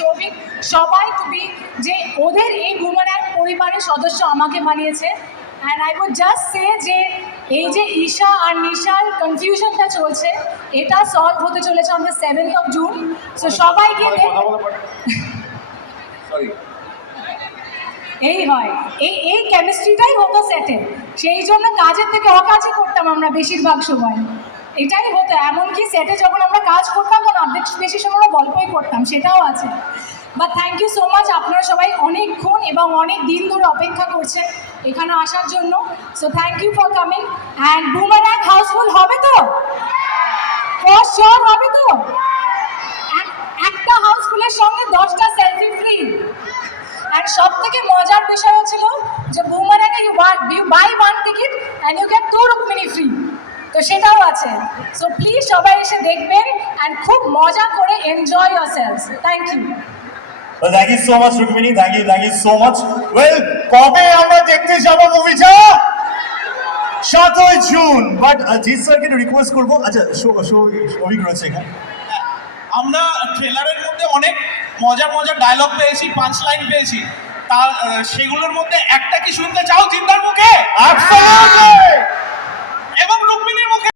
সৌভিক সবাই তুমি যে ওদের এই বুমারাং পরিবারের সদস্য আমাকে বানিয়েছে। অ্যান্ড আই উড জাস্ট সে যে এই যে ঈশা আর নিশার কনফিউশনটা চলছে এটা সলভ হতে চলেছে on the 7th of June। So সবাইকে এই হয় এই কেমিস্ট্রিটাই হতো সেটে, সেই জন্য কাজের থেকে অকাজই করতাম আমরা বেশিরভাগ সময়, এটাই হতো। এমনকি সেটে যখন আমরা কাজ করতাম তখন অর্ধেক বেশি সময় আমরা গল্পই করতাম, সেটাও আছে। But thank you so much, আপনারা সবাই অনেকক্ষণ এবং অনেক দিন ধরে অপেক্ষা করছেন এখানে আসার জন্য। So thank you for coming. And Boomerang housefull হবে তো? ফর শিওর হবে তো? একটা হাউসফুলের সঙ্গে 10টা সেলফি ফ্রি। আর সব থেকে মজার বিষয় হচ্ছিল যে বুমারাঙে you buy 1 ticket and you get 2 রুকমিনি ফ্রি, তো সেটাও আছে। সো প্লিজ সবাই এসে দেখবেন অ্যান্ড খুব মজা করে enjoy yourselves. Thank you. Well, thank you so much, Rukmini. Thank you so much. Well, কবে আমরা দেখতে যাব মুভিটা? 7ই জুন। বাট জিৎ স্যারকে রিকোয়েস্ট করবো, আচ্ছা সৌভিক রয়েছে এখানে, আমরা ট্রেলারের মধ্যে অনেক মজার মজার ডায়লগ পেয়েছি, পাঁচ লাইন পেয়েছি, তার সেগুলোর মধ্যে একটা কি শুনতে চাও জিন্দার মুখে? Absolutely!